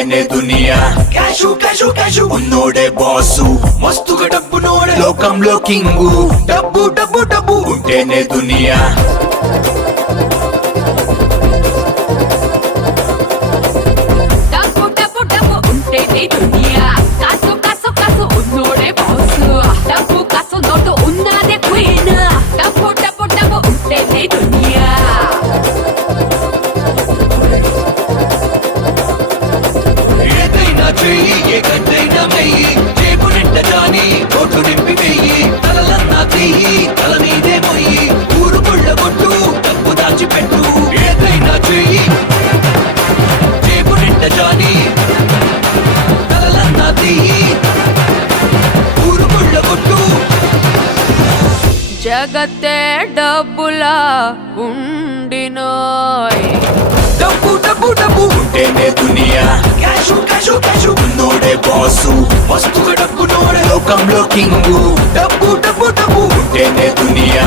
ఉంటేనే దునియా. Cash cash cash ఉన్నోడే boss, మస్తుగా డబ్బు నోడే లోకంలో కింగు. డబ్బు డబ్బు డబ్బు ఉంటేనే దునియా. చెయ్యి ఏ గడ్డైనా మెయ్యి, చేపు నింట జాని కోట్లు నింపి వెయ్యి. తలలన్నా చెయ్యి తల నీదే మొయ్యి, ఊరు గుళ్ళ కొట్టు డబ్బు దాచిపెట్టు. ఏదైనా చెయ్యి చేపు నింట జాని, తలలన్నా చెయ్యి ఊరు గుళ్ళ కొట్టు. జగతే డబ్బులా ఉండినోయ్, డబ్బు డబ్బు డబ్బు ఉంటేనే దునియా. క్యాషు క్యాషు క్యాషు ఉన్నోడే బాసు, మస్తుగా డబ్బు నోడే లోకంలో కింగు. డబ్బు డబ్బు డబ్బు ఉంటేనే దునియా.